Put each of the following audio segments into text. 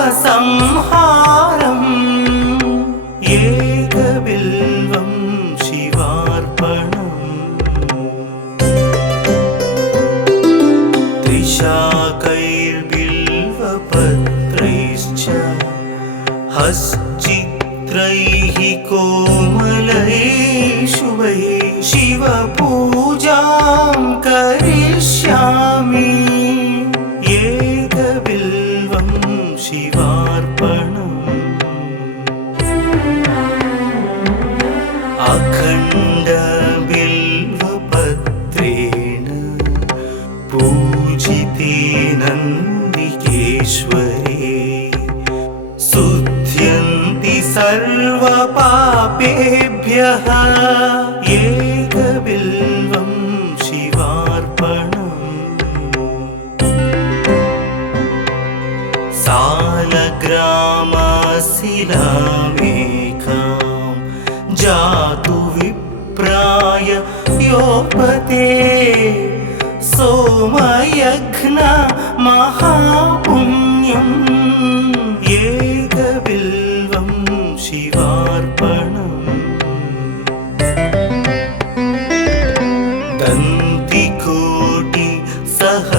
पापसंहारम् एकबिल्वं शिवार्पणम् त्रिशाकैर्बिल्वपत्रैश्च हश्चित्रैः कोमलैः शुभैः शिवपूजां करिष्यामि एकबिल्वं शिवार्पणम् अखण्डबिल्वपत्रेण पूजिते नन्दिकेश्वरे शुध्यन्ति सर्वपापेभ्यः एकबिल्वं शिवार्पणम् सालग्रामशिलामेकां जातु विप्राय योपते सोमयज्ञ महापुण्यम् एकबिल्वं शिवार्पणम्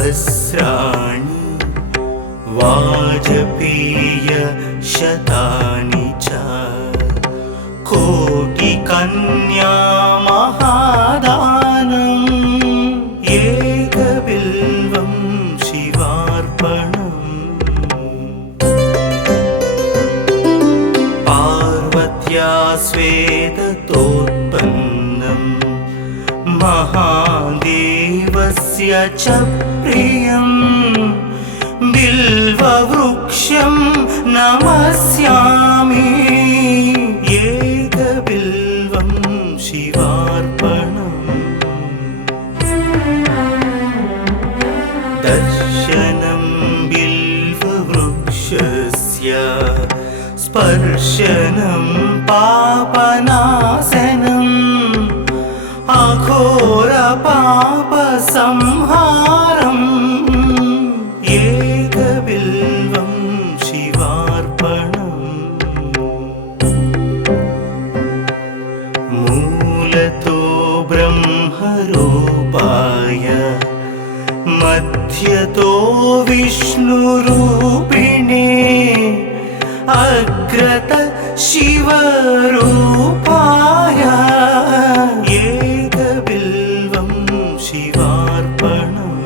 दन्तिकोटिसहस्राणि वाजपेयशतानि च कोटिकन्या महादानम् एकबिल्वं शिवार्पणम् पार्वत्या स्वेदतोत्पन्नं महादेवस्य च प्रियम् बिल्ववृक्षं नमस्यामि एकबिल्वं शिवार्पणम् दर्शनं बिल्ववृक्षस्य स्पर्शनं पापनाशनम् अघोरपापसंहारम् एकबिल्वं शिवार्पणम् मूलतो ब्रह्मरूपाय मध्यतो विष्णुरूपिणे अग्रत शिवरूपाय एकबिल्वं शिवार्पणम्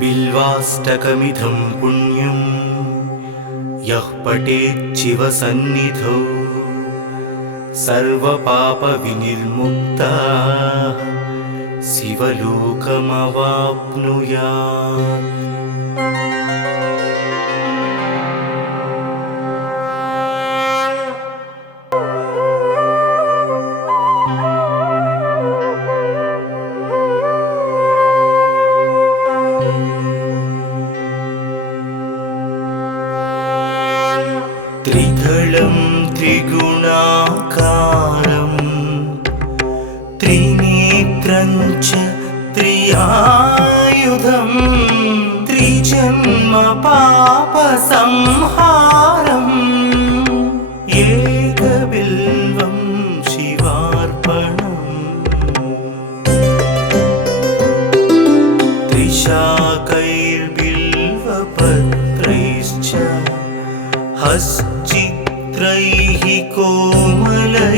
बिल्वाष्टकमिदं पुण्यं यः पठेत् शिवसन्निधौ सर्वपापविनिर्मुक्तः शिवलोकमवाप्नुयात्। त्रिदलं त्रिगुणाकारं त्रिनेत्रं च त्रियायुधं त्रिजन्म पापसंहारम् एकबिल्वं शिवार्पणम् त्रिशाकैर्बिल्वपत्रैश्च हश्चित्रैः कोमलैः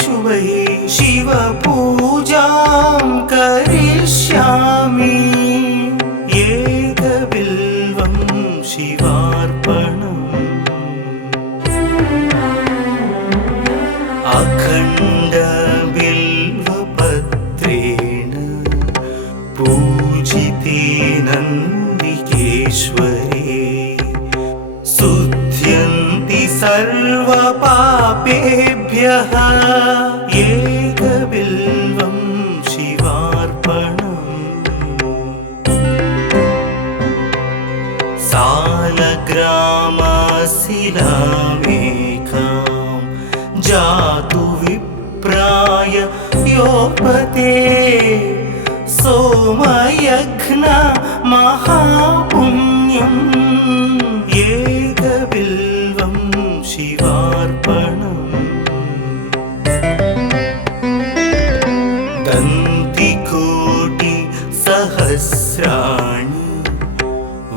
शुभैः शिवपूजां करिष्यामि एकबिल्वं शिवार्पणम् अखण्डबिल्वपत्रेण पूजिते नन्दिकेश्वरे शुध्यन्ति सर्वपापेभ्यः एकबिल्वं शिवार्पणम् सालग्रामशिलामेकां जातु विप्राय योपते सोमयघ्न महापुण्यम् एकबिल्वं शिवार्पणम् दन्तिकोटि सहस्राणि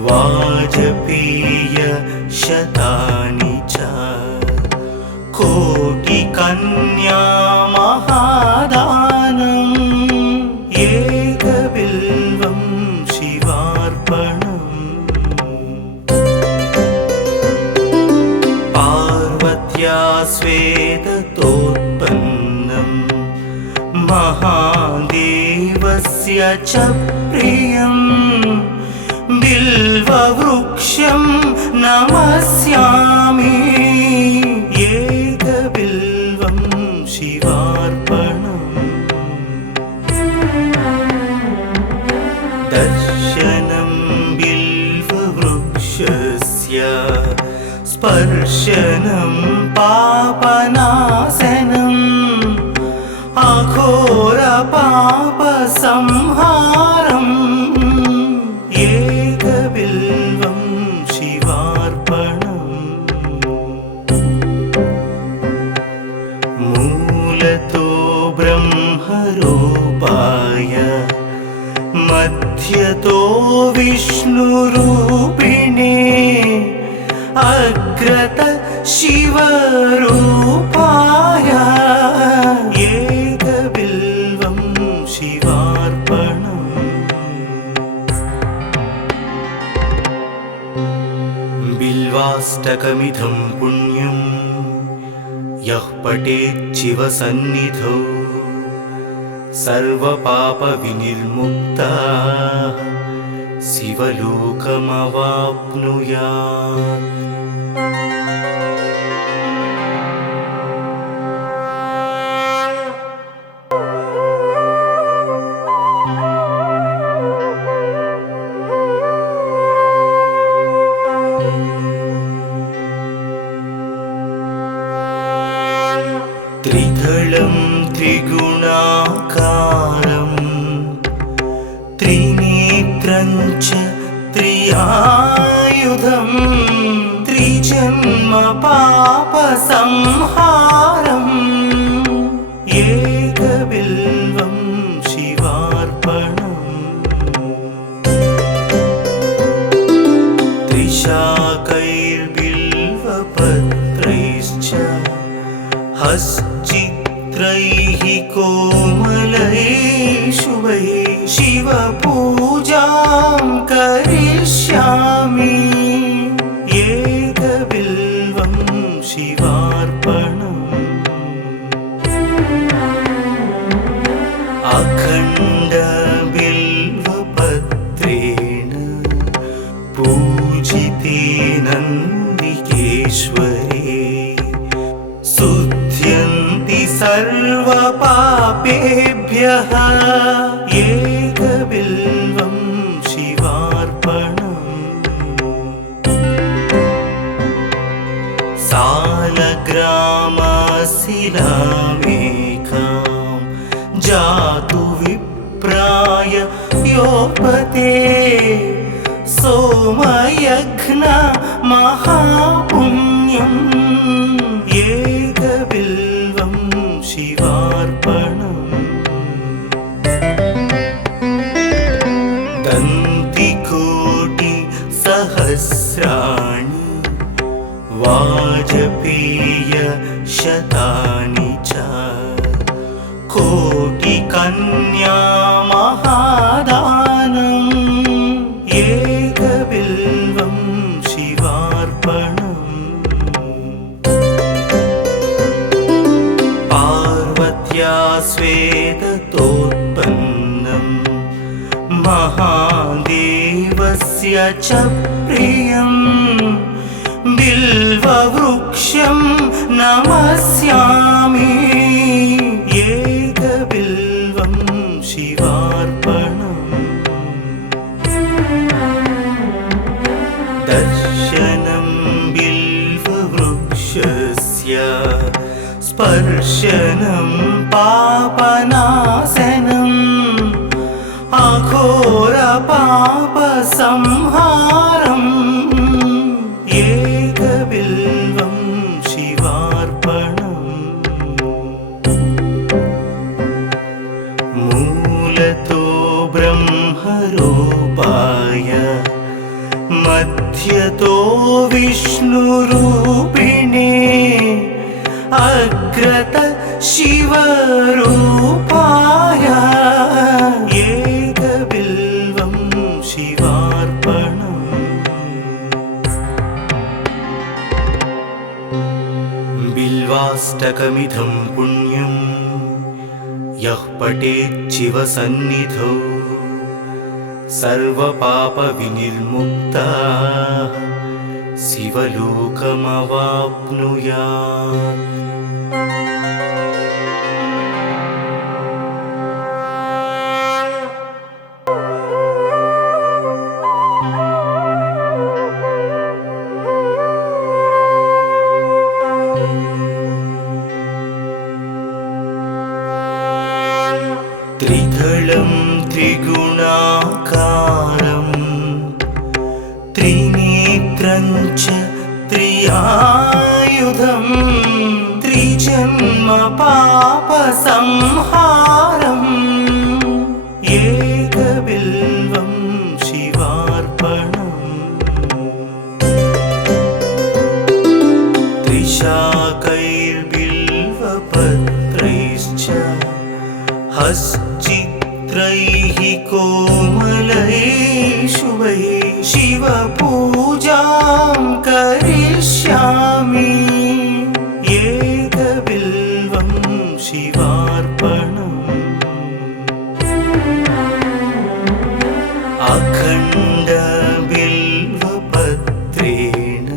वाजपेय शतानि च कोटिकन्या महादानम् एकबिल्वं शिवार्पणम् पार्वत्या स्वेदतोत्पन्नम् महादेवस्य च प्रियम् बिल्ववृक्षं नमस्यामि एकबिल्वं शिवार्पणम् दर्शनं बिल्ववृक्षस्य स्पर्शनं पापनाशनम् अघोरपापसंहारम् एकबिल्वं शिवार्पणम् मूलतो ब्रह्मरूपाय मध्यतो विष्णुरूपिणे अग्रत शिवरूपाय एकबिल्वं शिवार्पणम् बिल्वाष्टकमिदं पुण्यं यः पठेत् शिवसन्निधौ सर्वपापविनिर्मुक्तः शिवलोकमवाप्नुयात्। त्रिदलं त्रिगुणाकारं त्रिनेत्रं च त्रियायुधं त्रिजन्म पापसंहारम् एकबिल्वं शिवार्पणम् त्रिशाकैर्बिल्वपत्रैश्च हश्चित्रैः कोमलैः शुभैः शिवपूजां करिष्यामि एकबिल्वं शिवार्पणम् अखण्डबिल्वपत्रेण पूजिते नन्दिकेश्वरे शुद्ध्यन्ति सर्वपापेभ्यः एकबिल्वं शिवार्पणम् सालग्रामशिलामेकां जातु विप्राय योपते सोमयघ्न महापुण्यम् एकबिल्वं शिवार्पणम् दन्तिकोटि सहस्राणि वाजपेय शतानि च कोटिकन्या महादानम् एकबिल्वं शिवार्पणम् पार्वत्या स्वेदतोत्पन्नं महादेवस्य च प्रियम् बिल्ववृक्षं नमस्यामि एकबिल्वं शिवार्पणम् दर्शनं बिल्ववृक्षस्य स्पर्शनं पापनाशनम् बिल्वाष्टकमिदं पुण्यं यः पठेच्छिवसन्निधौ सर्वपापविनिर्मुक्तः शिवलोकमवाप्नुयात्। त्रिदलं त्रिगुणाकारं त्रिनेत्रं च त्रियायुधं त्रिजन्म पापसंहारम् एकबिल्वं शिवार्पणम्। त्रिशाकैर्बिल्वपत्रैश्च हश्चित्रैः कोमलैः शुभैः शिवपूजां करिष्यामि एकबिल्वं शिवार्पणम्। अखण्डबिल्वपत्रेण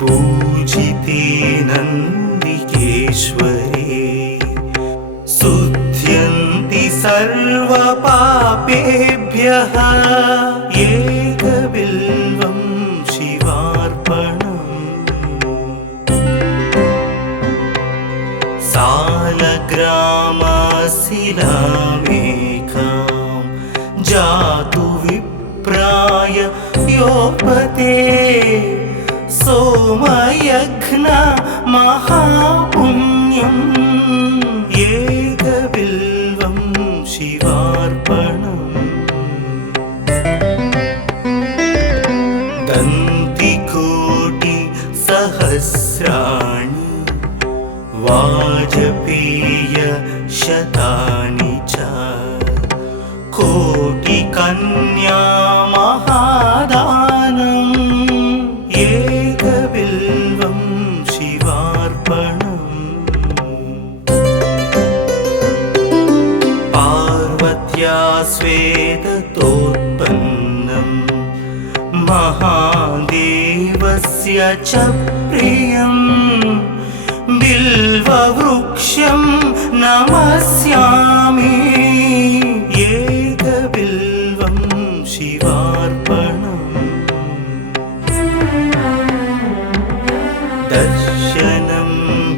पूजिते नन्दिकेश्वरे शुध्यन्ति सर्वपापेभ्यः एकबिल्वं शिवार्पणम्। सालग्रामशिलामेकां जातु विप्राय योपते सोमयज्ञ महापुण्यम् एकबिल्वं शिवार्पणम्। दन्तिकोटिसहस्राणि वाजपेयशतानि च कोटिकन्या महादानम् एकबिल्वं शिवार्पणम्। पार्वत्या स्वेदतोत्पन्नं महादेवस्य च प्रियं बिल्ववृक्षं नमस्यामि एकबिल्वं शिवार्पणम्। दर्शनं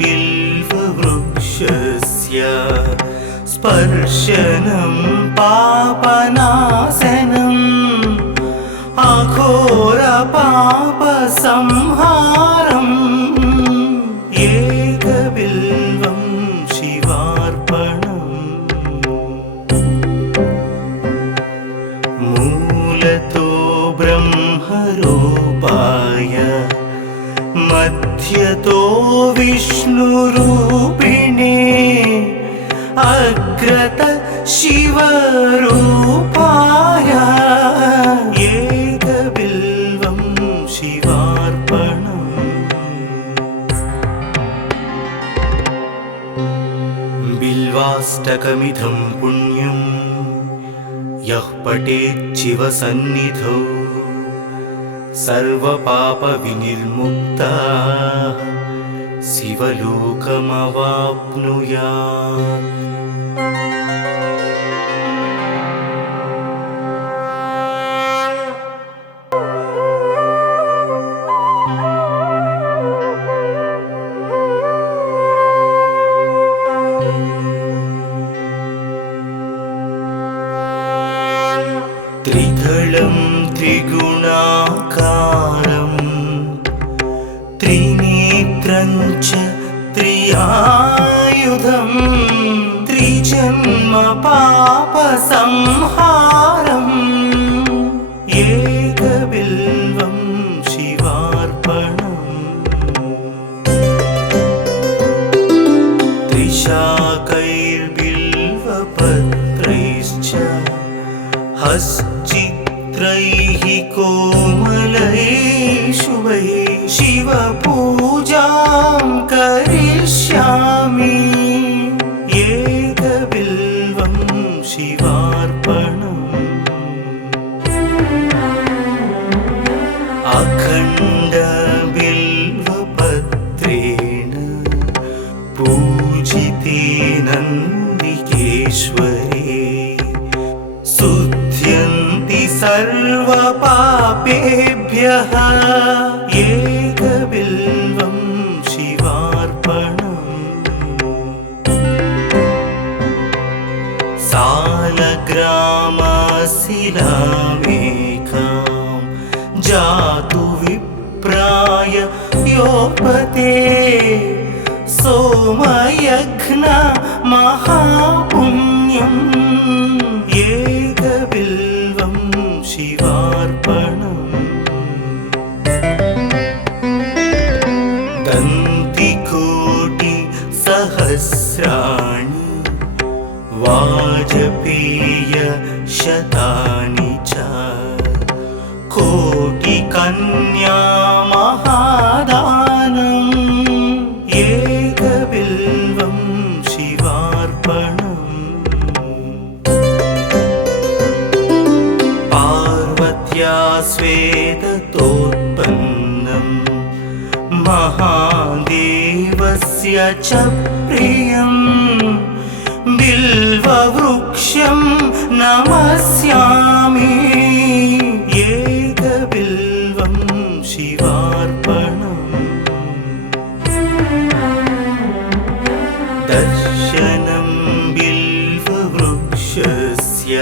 बिल्ववृक्षस्य स्पर्शनं पापनाशनम् अघोरपापसंहारम् एकबिल्वं शिवार्पणम्। मूलतो ब्रह्मरूपाय मध्यतो विष्णुरूपिणे अग्रत शिवरूपाय एकबिल्वं शिवार्पणम्। बिल्वाष्टकमिदं पुण्यं यः पठेच्छिवसन्निधौ सर्वपापविनिर्मुक्तः शिवलोकमवाप्नुयात्। त्रिदलं त्रिगुणाकारं त्रिनेत्रं च त्रियायुधं त्रिजन्म पापसंहारम् एकबिल्वं शिवार्पणम्। त्रिशाकैर्बिल्वपत्रैश्च हश्चित्रैः कोमलैः शुभैः शिवपूजां करिष्यामि नन्दिकेश्वरे शुध्यन्ति सर्वपापेभ्यः एकबिल्वं शिवार्पणम् सालग्रामशिलामेकां जातु विप्राय योपते सोमयज्ञ महापुण्यम् एकबिल्वं शिवार्पणम् दन्तिकोटि सहस्राणि वाजपेय शतानि च कोटिकन्या महादानम् एकबिल्वं शिवार्पणम् पार्वत्या स्वेदतोत्पन्नं महादेवस्य च प्रियम् बिल्ववृक्षं नमस्यामि एकबिल्वं शिवार्पणम् दर्शनं बिल्ववृक्षस्य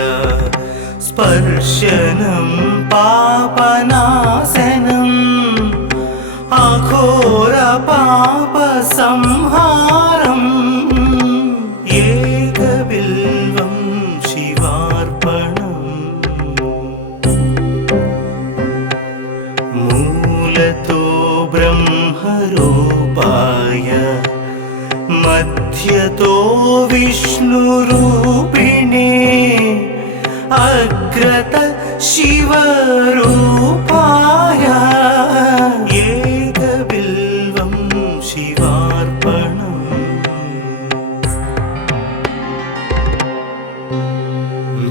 स्पर्शनं पापनाशनम् अघोरपापसंहारम् एकबिल्वं शिवार्पणम् मूलतो ब्रह्मरूपाय मध्यतो विष्णुरूपिणे अग्रत शिवरूपाय एकबिल्वं शिवार्पणम्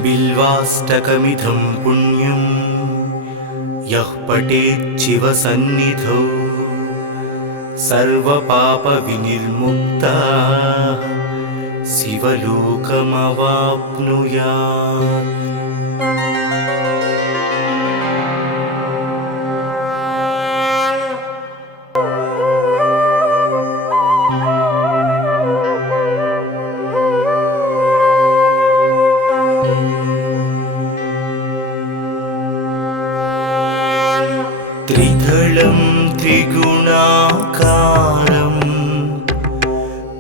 बिल्वाष्टकमिदं पुण्यं यः पठेत् शिवसन्निधौ सर्वपापविनिर्मुक्तः शिवलोकमवाप्नुयात् त्रिदलं त्रिगुणाकारं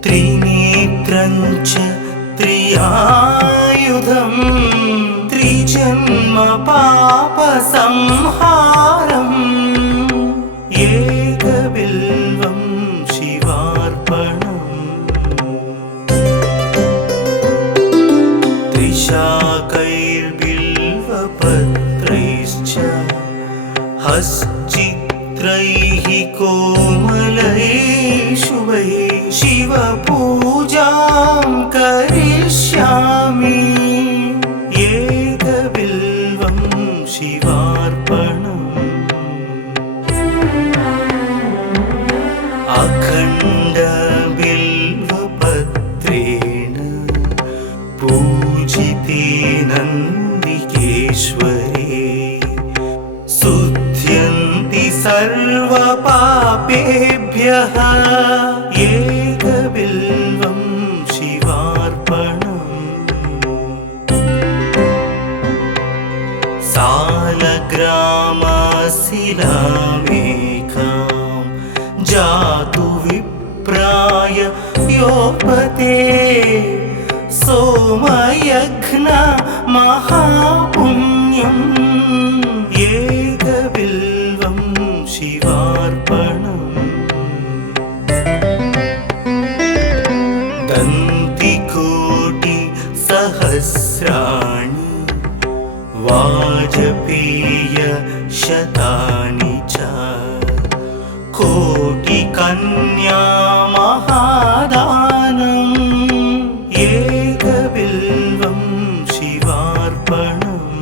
त्रिनेत्रं च त्रियायुधं त्रिजन्म पापसंहारम् एकबिल्वं शिवार्पणम् त्रिशाकैर्बिल्वपत्रैश्च हश्चित्रैः कोमलैः शुभैः शिवपूजां करिष्यामि एकबिल्वं शिवार्पणम् अखण्डबिल्वपत्रेण पूजिते नन्दिकेश्वरे शुध्यन्ति सर्वपापेभ्यः एकबिल्वं शिवार्पणम् सालग्रामशिलामेकां जातु विप्राय योपते सोमयज्ञ महापुण्यम् एकबिल्वं शिवार्पणम् दन्तिकोटि सहस्राणि वाजपेय शतानि च कोटिकन्या महादानम् एकबिल्वं शिवार्पणम्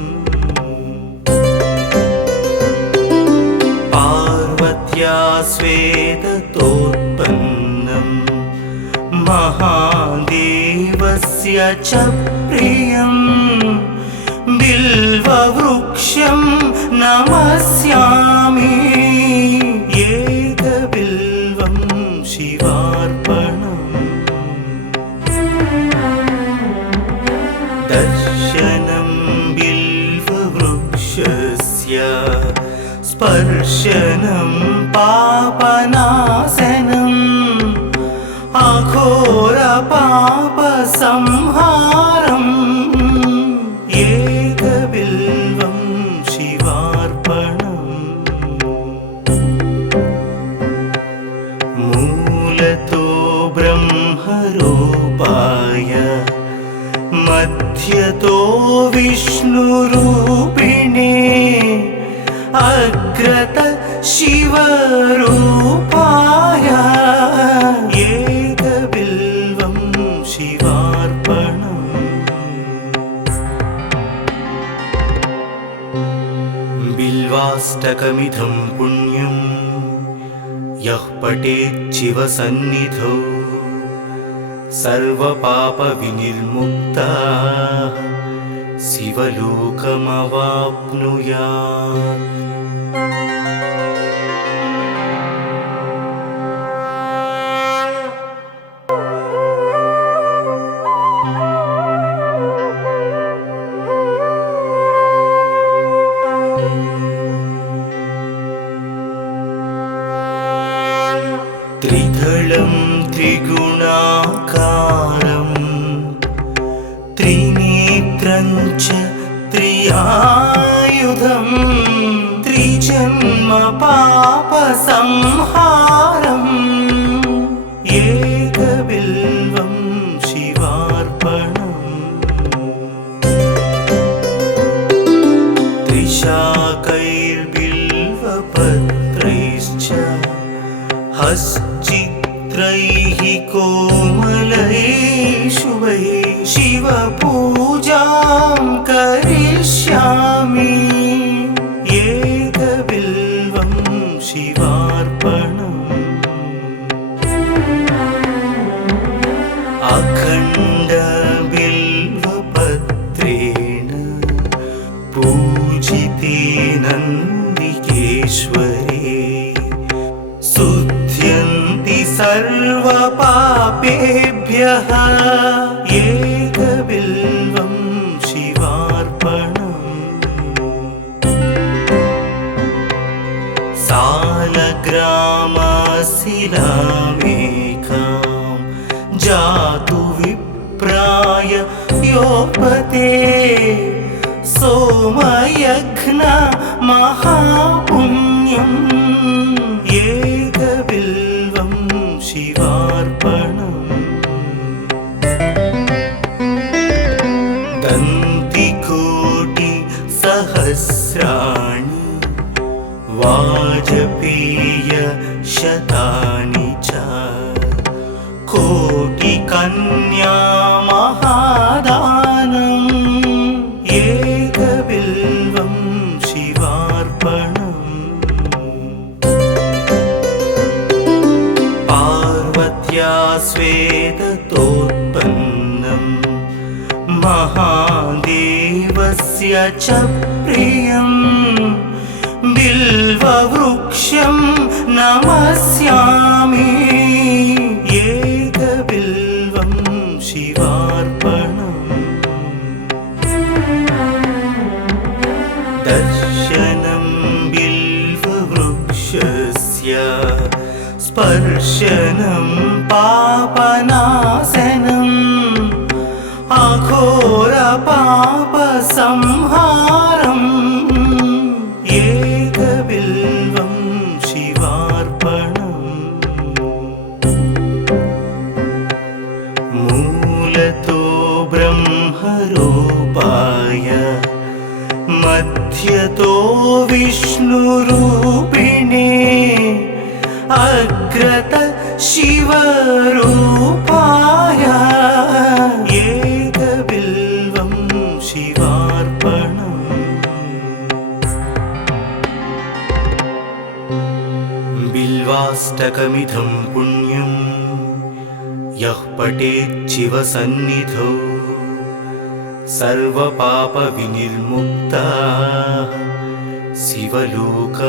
पार्वत्या स्वेदतोत्पन्नं महादेव महादेवस्य च प्रियं बिल्ववृक्षं नमस्यामि एकबिल्वं शिवार्पणम् दर्शनं बिल्ववृक्षस्य स्पर्शनं पापनाशनम् अघोरपापसंहारम् एकबिल्वं शिवार्पणम् मूलतो ब्रह्मरूपाय मध्यतो विष्णुरूपिणे अग्रत शिवरूपाय एकबिल्वं शिवार्पणम् बिल्वाष्टकमिदं पुण्यं यः पठेत् शिवसन्निधौ सर्वपापविनिर्मुक्तः शिवलोकमवाप्नुयात्। त्रिदलं त्रिगुणाकारं त्रिनेत्रं च त्रियायुधं त्रिजन्म पापसंहारम् एकबिल्वं शिवार्पणम् त्रिशाकैर्बिल्वपत्रैश्च हश्चित्रैः कोमलैः शुभैः शिवपूजां करिष्यामि एकबिल्वं शिवार्पणम् अखण्डबिल्वपत्रेण पूजिते नन्दिकेश्वरे शुद्ध्यन्ति सर्वपापेभ्यः एकबिल्वं शिवार्पणम् सालग्रामशिलामेकां जातु विप्राय योपते सोमयज्ञ महापुण्यम् एकबिल्वं शिवार्पणम् दन्तिकोटिसहस्राणि वाजपेयशतानि च कोटिकन्या महादानम् एकबिल्वं शिवार्पणम् पार्वत्या स्वेदतोत्पन्नं महादेवस्य च प्रियं बिल्ववृक्षं नमस्यामि एकबिल्वं शिवार्पणम् दर्शनं बिल्ववृक्षस्य स्पर्शनं पापनाशनम् अघोरपापसंहारम् एकबिल्वं शिवार्पणम् मूलतो ब्रह्मरूपाय मध्यतो विष्णुरूपिणे अग्रत शिवरूपाय एकबिल्वं शिवार्पणम् बिल्वाष्टकमिदं पुण्यं यः पठेच्छिवसन्निधौ सर्वपापविनिर्मुक्तः शिवलोकमवाप्नुयात्।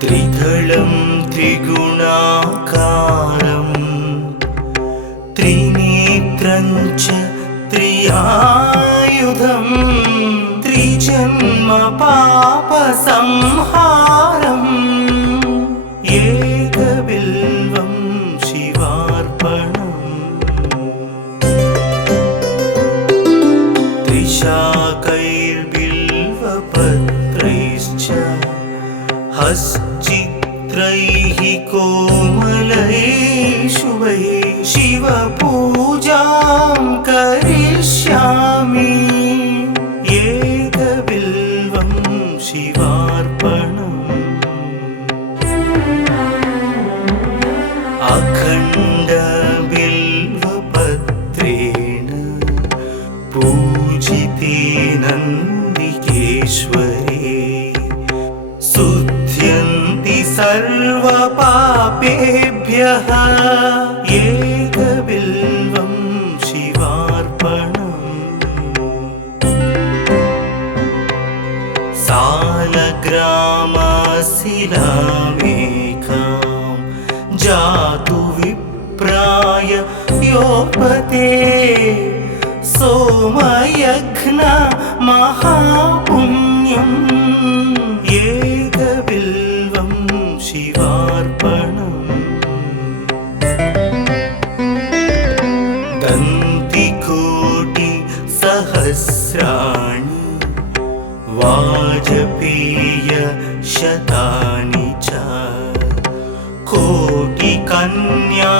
त्रिदलं त्रिगुणाकारं त्रिनेत्रं च त्रियायुधं त्रिजन्म पापसंहारम् एकबिल्वं शिवार्पणम्। त्रिशाकैर्बिल्वपत्रैश्च हश्चित्रैः कोमलैः शुभैः शिवपूजां करिष्यामि एकबिल्वं शिवार्पणम्। अखण्डबिल्वपत्रेण पूजिते नन्दिकेश्वरे शुद्ध्यन्ति सर्वपापेभ्यः एकबिल्वं शिवार्पणम्। सालग्रामशिलामेकां जातु विप्राय योपते सोमयज्ञ महापुण्यम् एकबिल्वं शिवार्पणम्। दन्तिकोटिसहस्राणि वाजपेयशतानि च कोटिकन्या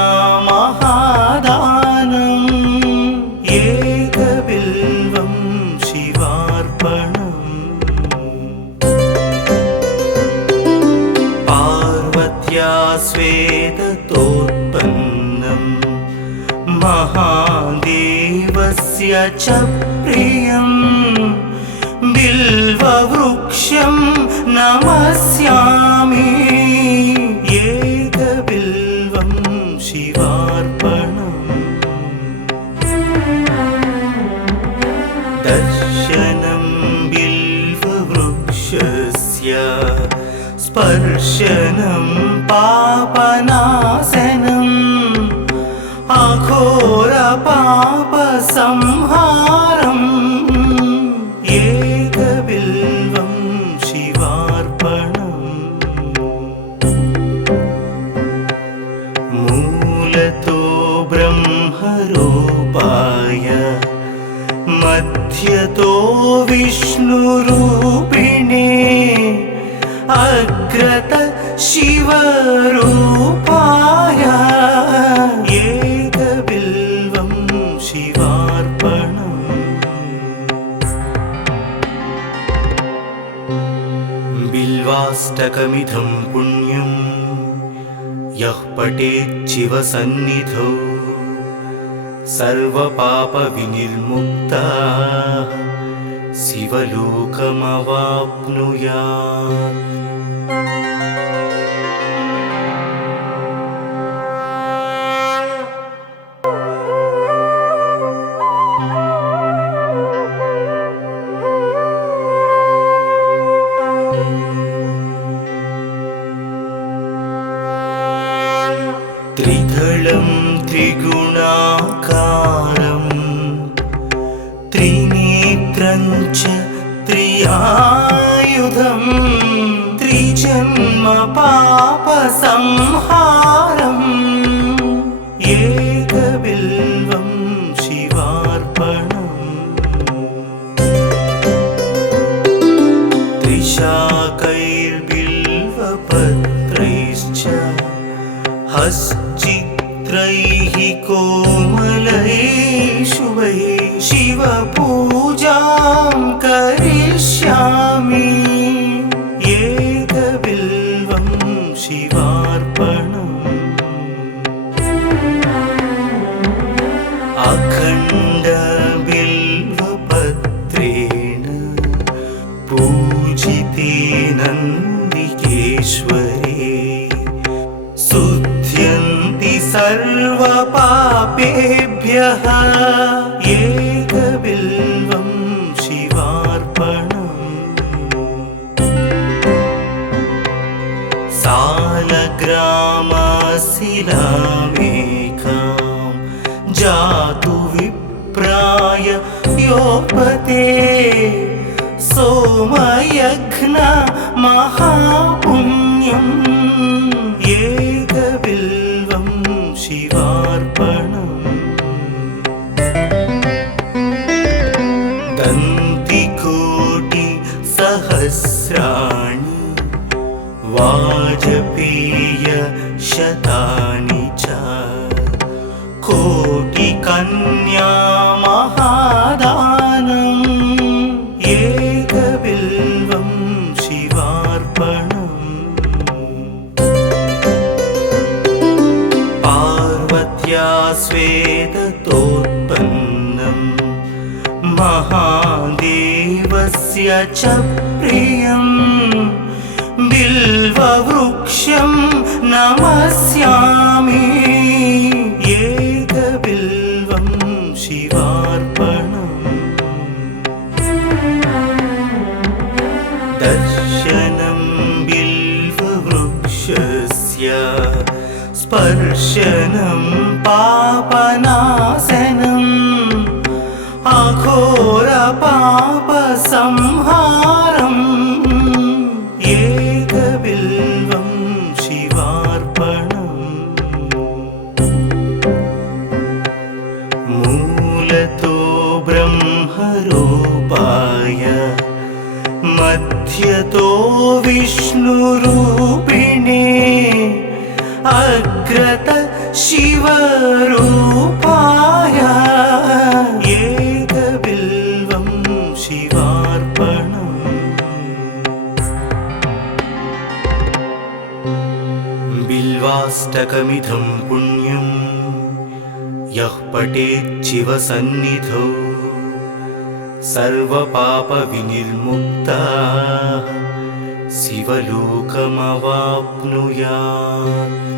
महादानम् एकबिल्वं शिवार्पणम्। पार्वत्या श्वेततोत्पन्नं महादेवस्य च प्रियं बिल्ववृक्षं नमस्यामि एकबिल्वं शिवार्पणम्। दर्शनं बिल्ववृक्षस्य स्पर्शनं पापनाशनम् अघोरपापसंहारम् एकबिल्वं शिवार्पणम्। मूलतो ब्रह्मरूपाय मध्यतो विष्णुरूपिणे अग्रत शिवरूपाय एकबिल्वं शिवार्पणम्। बिल्वाष्टकमिदं पुण्यं यः पठेच्छिवसन्निधौ सर्वपापविनिर्मुक्तः शिवलोकमवाप्नुयात्। त्रिदलं त्रिगुणाकारं त्रिनेत्रं च त्रियायुधं त्रिजन्म पापसंहारम् एकबिल्वं शिवार्पणम्। त्रिशाकैर्बिल्वपत्रैश्च हश्चित्रैः कोमलैः शुभैः शिवपूजां करिष्यामि एकबिल्वं सर्वपापेभ्यः एकबिल्वं शिवार्पणम्। सालग्रामशिलामेकां जातु विप्राय योपते सोमयज्ञ महापुण्यम् एकबिल्वं शिवार्पणम्। दन्तिकोटिसहस्राणि वाजपेयशतानि च कोटिकन्या महादानम् एकबिल्वं शिवार्पणम्। पार्वत्या स्वेदतोत्पन्नं महादेवस्य च प्रियम् बिल्ववृक्षं नमस्यामि एकबिल्वं शिवार्पणम्। दर्शनं बिल्ववृक्षस्य स्पर्शनं पापनाशनम् अघोरपापसंहारम् एकबिल्वं शिवार्पणम्। मूलतो ब्रह्मरूपाय मध्यतो विष्णुरूपिणे अग्रत शिवरूपाय एकबिल्वं शिवार्पणम्। बिल्वाष्टकमिदं पुण्यं यः पठेत् शिवसन्निधौ सर्वपापविनिर्मुक्तः शिवलोकमवाप्नुयात्।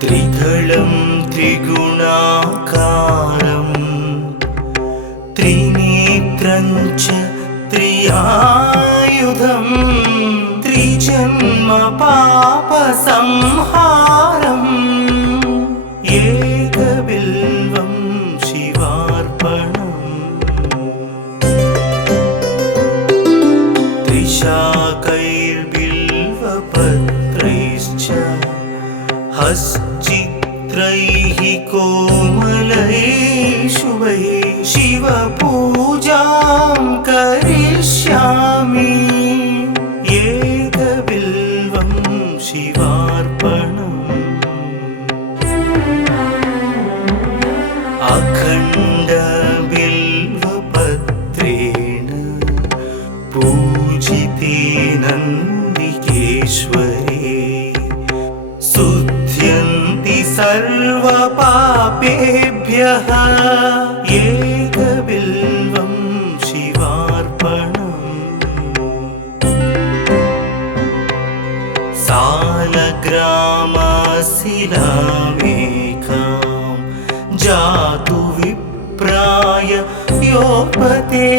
त्रिदलं त्रिगुणाकारं त्रिनेत्रं च त्रियायुधं त्रिजन्म पापसंहारम् एकबिल्वं शिवार्पणम्। त्रिशाकैर्बिल्वपत्रैश्च हश्चित्रैः कोमलैः शुभैः शिवपूजां करिष्यामि एकबिल्वं शिवार्पणम्। अखण्डबिल्वपत्रेण पूजिते नन्दिकेश्वरे शुद्ध्यन्ति सर्वपापेभ्यः एकबिल्वं शिवार्पणम्। सालग्रामशिलामेकां जातु विप्राय योपते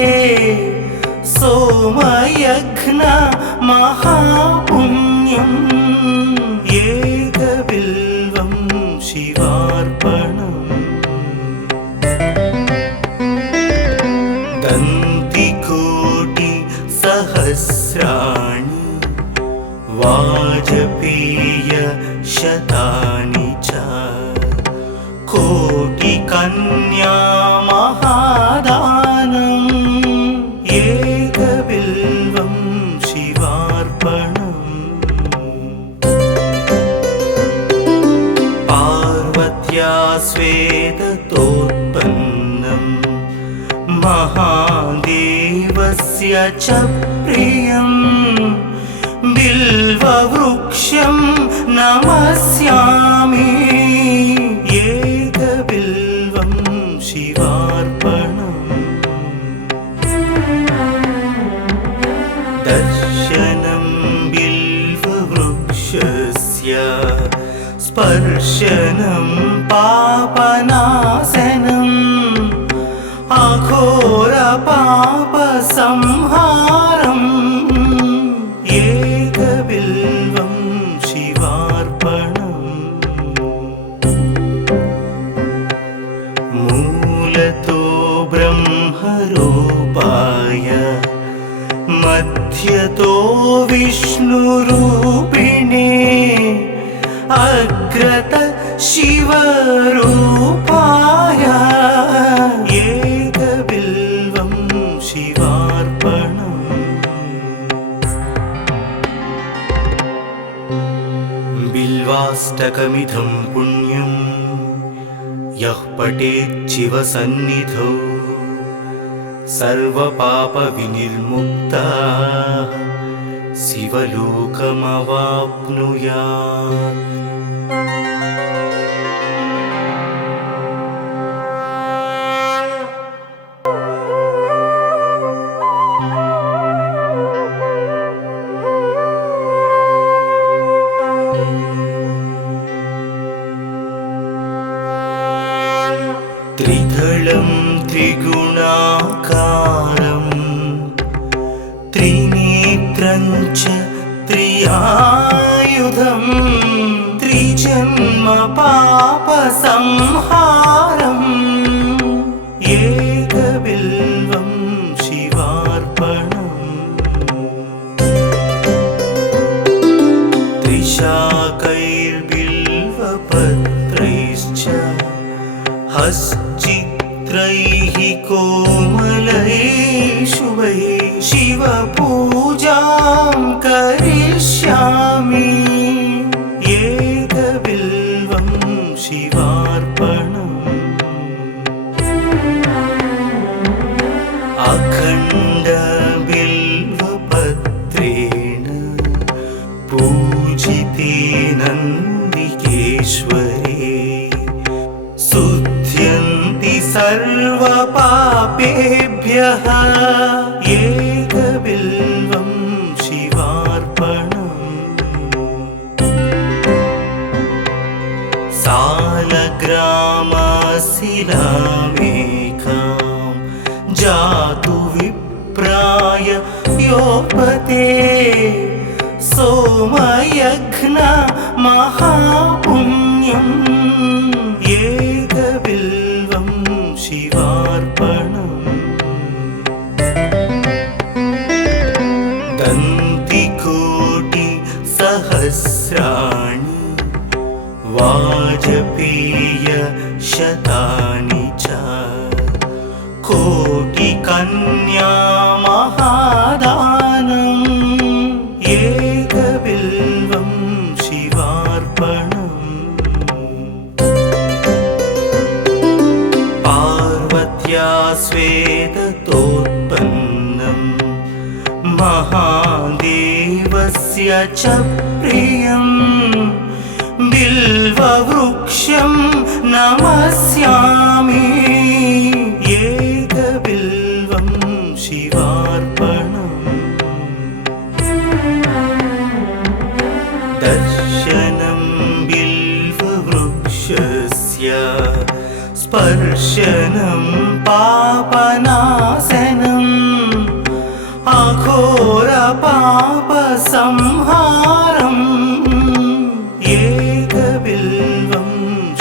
सोमयज्ञ महापुण्यम् एकबिल्वं शिवार्पणम्। दन्तिकोटिसहस्राणि वाजपेयशतानि च कोटिकन्या महादानम् एकबिल्वं शिवार्पणम्। पार्वत्या स्वेदतोत्पन्नं महादेवस्य च प्रियम् बिल्व बिल्ववृक्षं नमस्यामि एकबिल्वं शिवार्पणम् दर्शनं बिल्ववृक्षस्य स्पर्शनं पापनाशनम् अघोरपापसंहारम् एकबिल्वं शिवार्पणम् मूलतो ब्रह्मरूपाय मध्यतो विष्णुरूपिणे अग्रत शिवरूपाय एकबिल्वं शिवार्पणम् बिल्वाष्टकमिदं पुण्यं यः पठेत् शिवसन्निधौ सर्वपापविनिर्मुक्तः शिवलोकमवाप्नुयात्। त्रिदलं त्रिगुणाकारं त्रिनेत्रं च त्रियायुधं त्रिजन्म पापसंहारम् एकबिल्वं शिवार्पणम् त्रिशाकैर्बिल्वपत्रैश्च हश्चित्रैः कोमलैः शुभैः शिवपूजां करिष्यामि एकबिल्वं शिवार्पणम् अखण्डबिल्वपत्रेण पूजिते नन्दिकेश्वरे शुध्यन्ति सर्वपापेभ्यः एकबिल्वं शिवार्पणम् सालग्रामशिलामेकां जातु विप्राय योपते सोमयज्ञ महापुण्यम् एकबिल्वं शिवार्पणम् दन्तिकोटिसहस्राणि वाजपेयशतानि च कोटिकन्या महादानम् एकबिल्वं शिवार्पणम् पार्वत्या स्वेदतोत्पन्नं महादेवस्य च प्रियं बिल्ववृक्षं नमस्यामि एकबिल्वं शिवार्पणम् दर्शनं बिल्ववृक्षस्य स्पर्शनं पापनाशनम् अघोरपापसंहारम् एकबिल्वं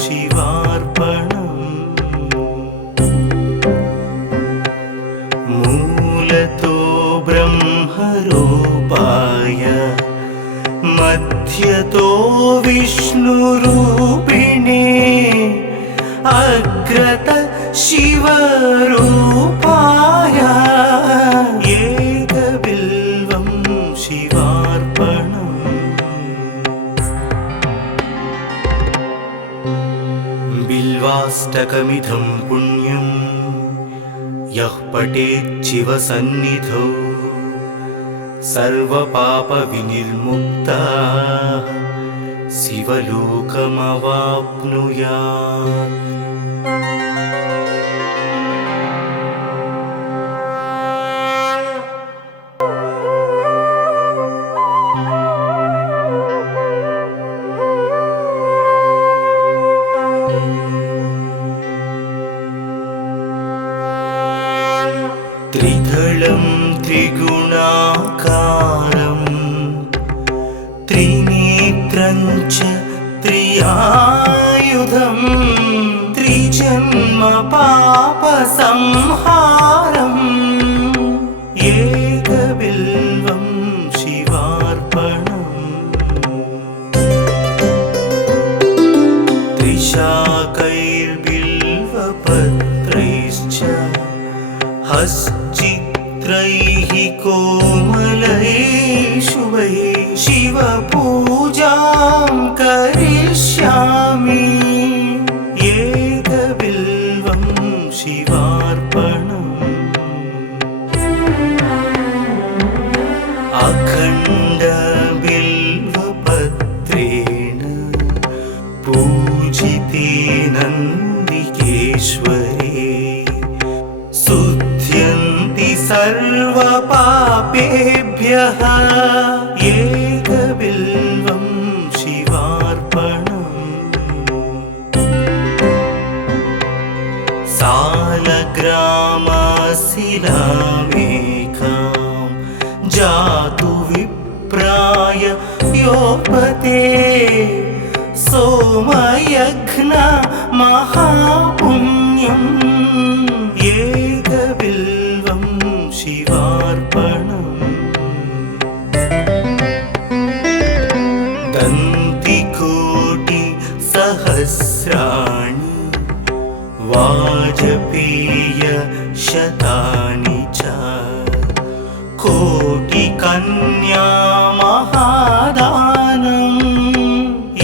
शिवार्पणम् मूलतो ब्रह्मरूपाय मध्यतो विष्णुरूपिणे अग्रत शिवरूपाय एकबिल्वं शिवार्पणम् बिल्वाष्टकमिदं पुण्यं यः पठेत् शिवसन्निधौ सर्वपापविनिर्मुक्ताः शिवलोकमवाप्नुयात्। त्रिदलं त्रिगुणाकारं त्रिनेत्रं च त्रियायुधं त्रिजन्म पापसंहारम् एकबिल्वं शिवार्पणम्। त्रिशाकैर्बिल्वपत्रैश्च हश्चित्रैः कोमलैः शुभैः शिवपूजां करिष्यामि एकबिल्वं शिवार्पणम्। अखण्डबिल्वपत्रेण पूजिते नन्दिकेश्वरे शुद्ध्यन्ति सर्वपापेभ्यः एकबिल्वं शिवार्पणम्। सालग्रामशिलामेकां जातु विप्राय योपते सोमयज्ञ महापुण्यम् एकबिल्वं शिवार्पणम्। दन्तिकोटिसहस्राणि वाजपेयशतानि च कोटिकन्या महादानम्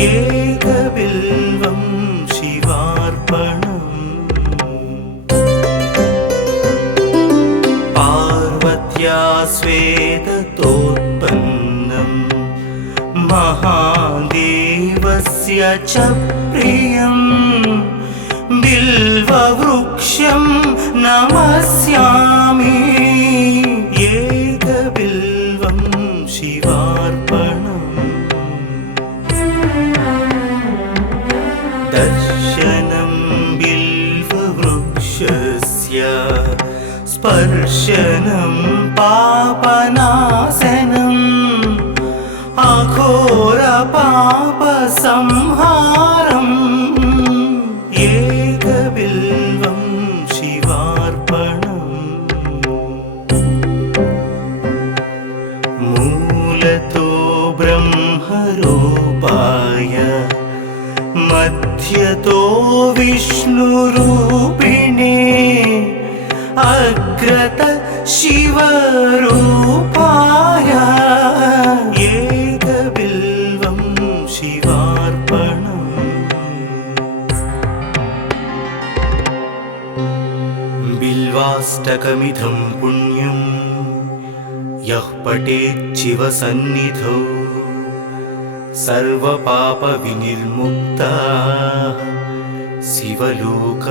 एकबिल्वं शिवार्पणम्। पार्वत्या स्वेदतोत्पन्नं महादेवस्य च प्रियं बिल्ववृक्षं नमस्यामि एकबिल्वं शिवार्पणम्। दर्शनं बिल्ववृक्षस्य स्पर्शनं पापनाशनम् अघोरपापसंहारम् एकबिल्वं शिवार्पणम्। मूलतो ब्रह्मरूपाय मध्यतो विष्णुरूपिणे अग्रत शिवरूपाय एकबिल्वं शिवार्पणम्। बिल्वाष्टकमिदं पुण्यं यः पठेत् शिवसन्निधौ सर्वपापविनिर्मुक्ताः शिवलोकमवाप्नुयात्।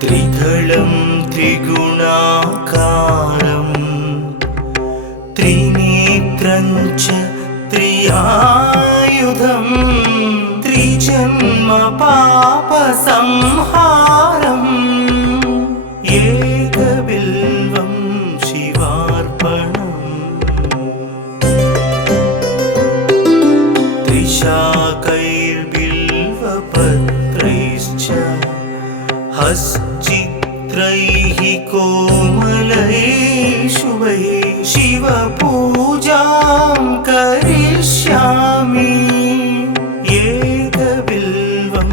त्रिदलं त्रिगुणाकारं त्रिनेत्रं च त्रियायुधं त्रिजन्म पापसंहारम् एकबिल्वं शिवार्पणम्। त्रिशाकैर्बिल्वपत्रैश्च हश्चित्रैः कोमलैः शुभैः शिवपूजां करिष्यामि एकबिल्वं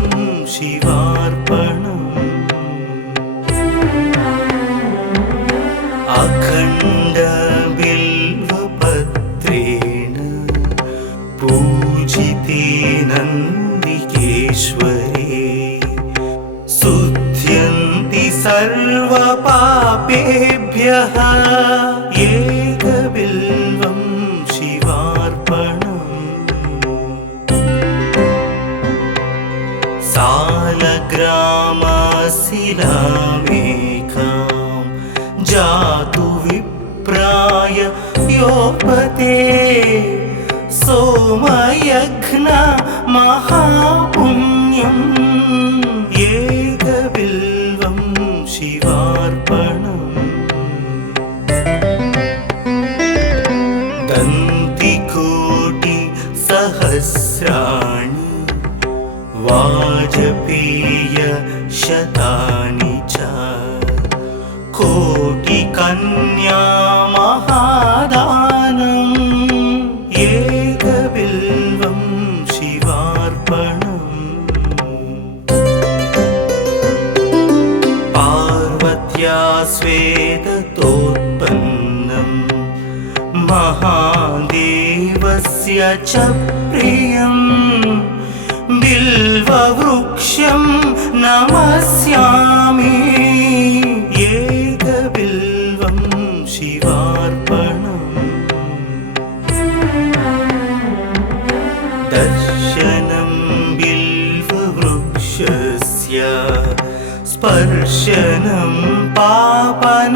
शिवार्पणम्। सर्वपापेभ्यः एकबिल्वं शिवार्पणम् सालग्रामशिलामेकां जातु विप्राय योपते सोमयज्ञ महापुण्यम् एकबिल्वं शिवार्पणम् दन्तिकोटि सहस्राणि वाजपेय शतानि च कोटिकन्या महादानम् एकबिल्वं शिवार्पणम् पार्वत्या स्वेदतोत्पन्नं महादेवस्य च प्रियम् बिल्ववृक्षं नमस्यामि एकबिल्वं शिवार्पणम् दर्शनं बिल्ववृक्षस्य स्पर्शनं पापनाशनम्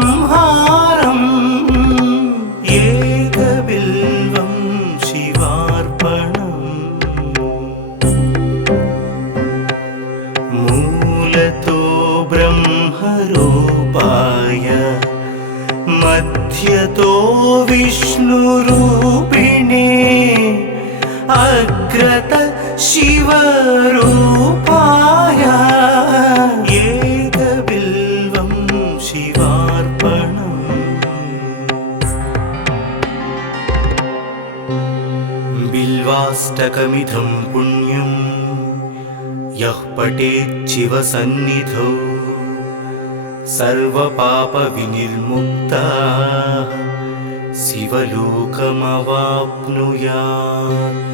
अघोरपापसंहारम् एकबिल्वं शिवार्पणम् मूलतो ब्रह्मरूपाय मध्यतो विष्णुरूपिणे अग्रत शिवरूपाय एकबिल्वं शिवार्पणम् बिल्वाष्टकमिदं पुण्यं यः पठेत् शिवसन्निधौ सर्वपापविनिर्मुक्तः शिवलोकमवाप्नुयात्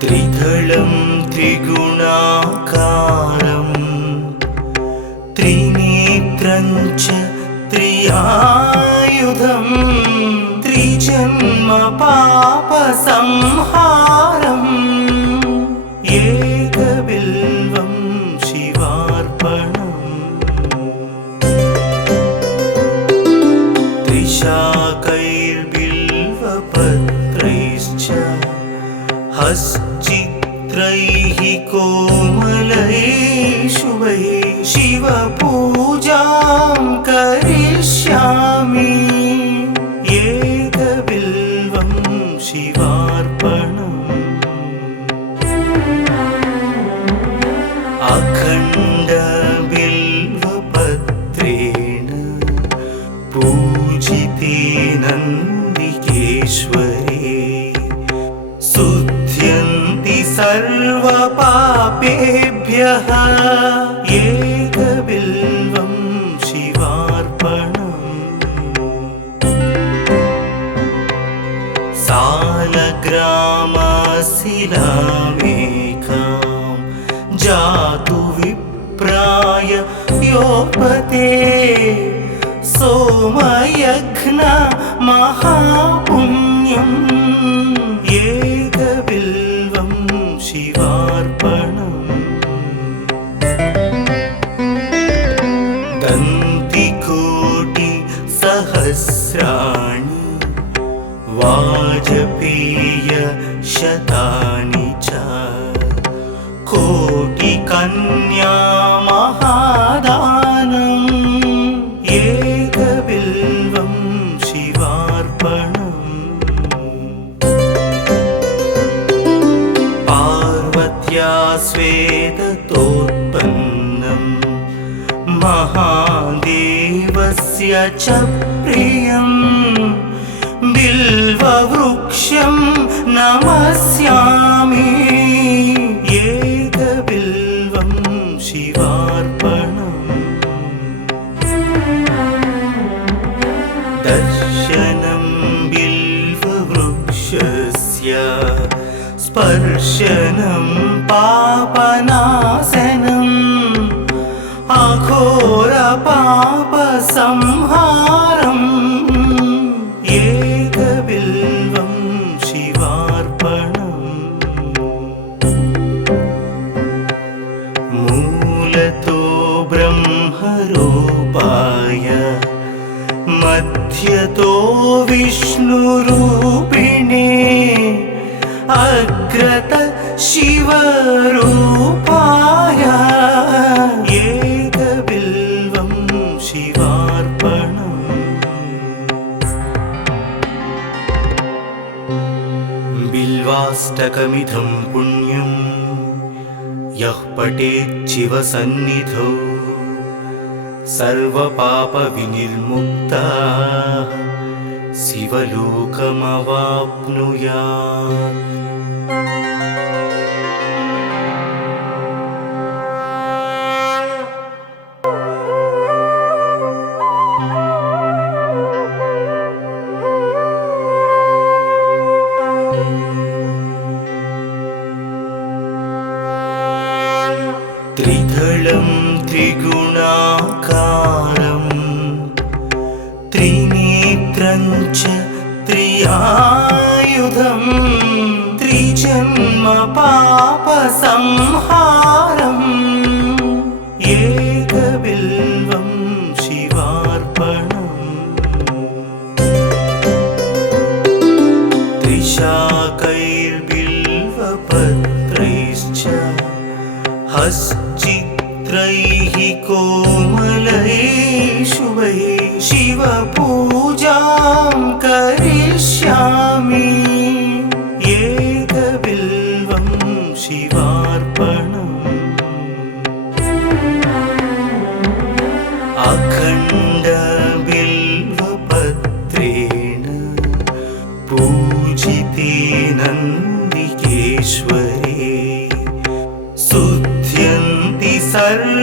त्रिदलं त्रिगुणाकारं त्रिनेत्रं च त्रियायुधं त्रिजन्म पापसंहारम् एकबिल्वं शिवार्पणम् त्रिशाकैर्बिल्वपत्रैश्च हश्चित्रैः कोमलैः शुभैः शिवपूजां करिष्यामि एकबिल्वं शिवार्पणम् अखण्डबिल्वपत्रेण पूजिते नन्दिकेश्वरे शुद्ध्यन्ति सर्वपापेभ्यः एकबिल्वं शिवार्पणम् सालग्रामशिलामेकां जातु विप्राय योपते सोमयज्ञ महापुण्यम् एकबिल्वं शिवार्पणम् दन्तिकोटि सहस्राणि वाजपेय शतानि च कोटिकन्या महादानम् एकबिल्वं शिवार्पणम् पार्वत्या स्वेदतोत्पन्नं महादेवस्य च प्रियम् बिल्ववृक्षं नमस्यामि एकबिल्वं शिवार्पणम् दर्शनं बिल्ववृक्षस्य स्पर्शनं पापनाशनम् अघोरपापसंहारम् एकबिल्वं शिवार्पणम् मूलतो ब्रह्मरूपाय मध्यतो विष्णुरूपिणे अग्रत शिवरूपाय एकबिल्वं शिवार्पणम् बिल्वाष्टकमिदं पुण्यं यः पठेत् शिवसन्निधौ सर्वपापविनिर्मुक्तः शिवलोकमवाप्नुयात्। त्रिदलं त्रिगुणाकारं त्रिनेत्रं च त्रियायुधं त्रिजन्म पापसंहारम् एकबिल्वं शिवार्पणम् त्रिशाकैर्बिल्वपत्रैश्च हश्चित्रैः कोमलैः शुभैः शिवपूजां करिष्यामि एकबिल्वं शिवार्पणम् अखण्डबिल्वपत्रेण पूजिते नन्दिकेश्वरे शुद्ध्यन्ति सर्वपापेभ्यः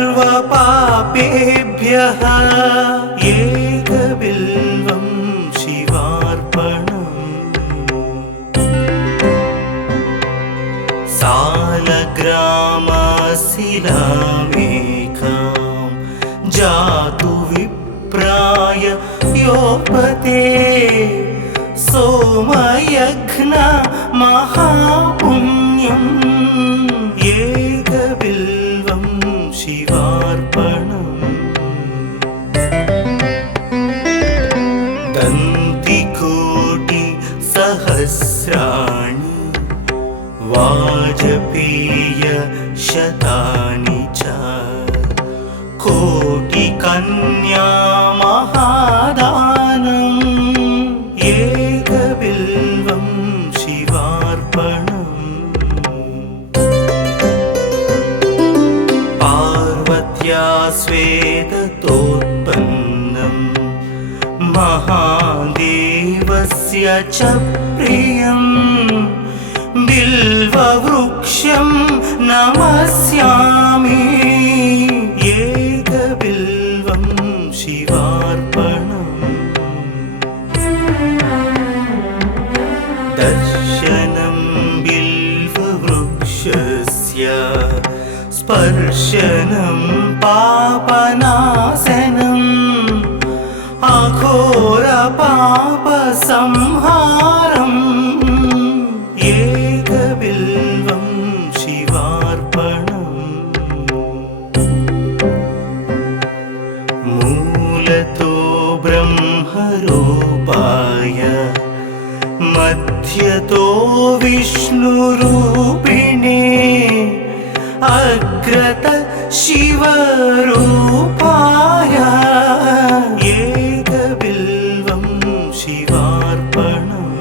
एकबिल्वं शिवार्पणम् सालग्रामशिलामेकां जातु विप्राय योपते सोमयज्ञ महापुण्यम् एकबिल्वं शिवार्पणम् दन्तिकोटिसहस्राणि वाजपेयशतानि च कोटिकन्या महादानम् एकबिल्वं शिवार्पणम् पार्वत्या स्वेदतोत्पन्नं महादेवस्य च प्रियं बिल्ववृक्षं नमस्यामि एकबिल्वं शिवार्पणम् दर्शनं बिल्ववृक्षस्य स्पर्शनं पापनाशनम् अघोरपापसंहारम् एकबिल्वं शिवार्पणम् मूलतो ब्रह्मरूपाय मध्यतो विष्णुरूपिणे अग्रत शिवरूपाय एकबिल्वं शिवार्पणम्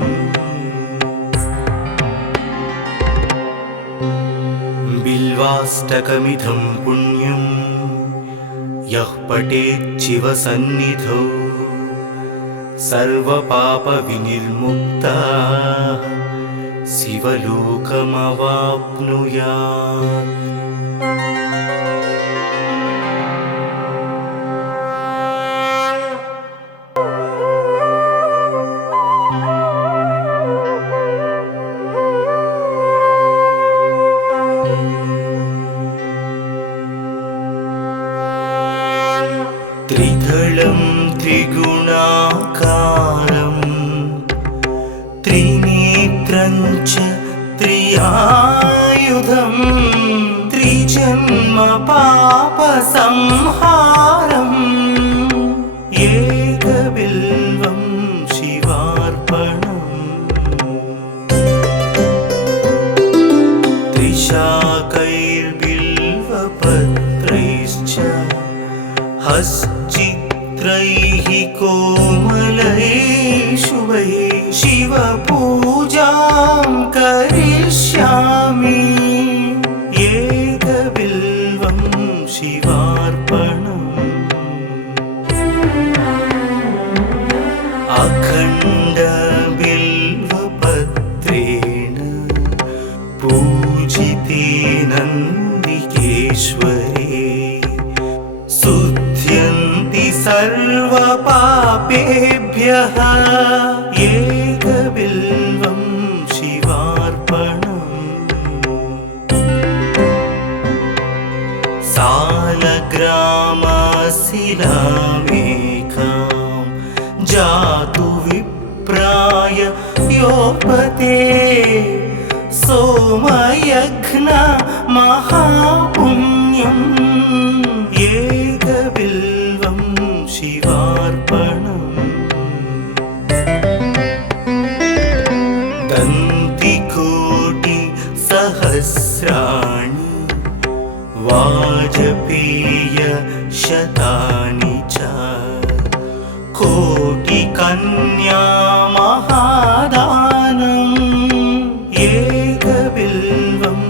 बिल्वाष्टकमिदं पुण्यं यः पठेत् शिवसन्निधौ सर्वपापविनिर्मुक्तः शिवलोकमवाप्नुयात्। त्रिदलं त्रिगुणाकारं त्रिनेत्रं च त्रियायुधं त्रिजन्म पापसंहारम् एकबिल्वं शिवार्पणम्। त्रिशाकैर्बिल्वपत्रैश्च हश्चित्रैः कोमलैः शुभैः शिवपूजां करिष्यामि एकबिल्वं शिवार्पणम्। अखण्डबिल्वपत्रेण पूजिते नन्दिकेश्वरे शुद्ध्यन्ति सर्वपापेभ्यः एकबिल्वं शिवार्पणम्। सालग्रामशिलामेकां जातु विप्राय योपते सोमयज्ञ महापुण्यम् एकबिल्वं शिवार्पणम्। दन्तिकोटिसहस्राणि वाजपेयशतानि च कोटिकन्या महादानम् एकबिल्वं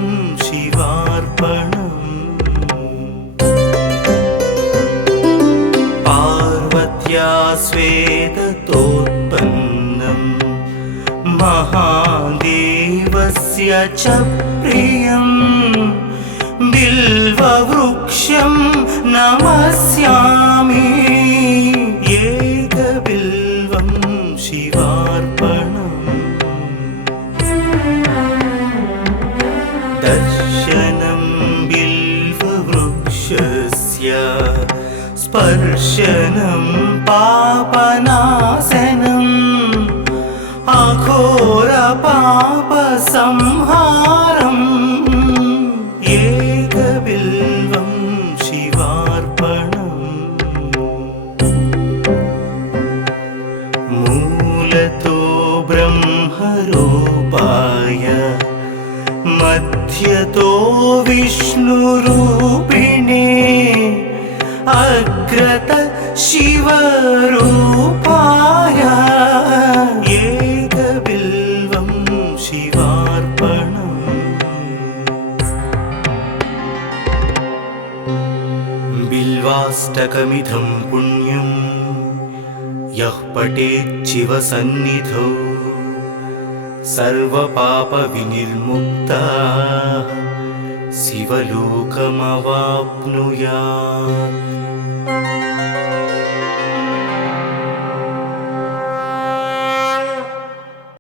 शिवार्पणम्। पार्वत्या स्वेदतोत्पन्नं महादेवस्य च प्रियं बिल्ववृक्षं नमस्यामि एकबिल्वं शिवार्पणम्। दर्शनं बिल्ववृक्षस्य स्पर्शनं पापनाशनम् अघोरपापसंहारम् एकबिल्वं शिवार्पणम्। मूलतो ब्रह्मरूपाय मध्यतो विष्णुरूपिणे अग्रत शिवरूपाय एकबिल्वं शिवार्पणम्। बिल्वाष्टकमिदं पुण्यं यः पठेत् शिवसन्निधौ सर्वपापविनिर्मुक्तः शिवलोकमवाप्नुयात्।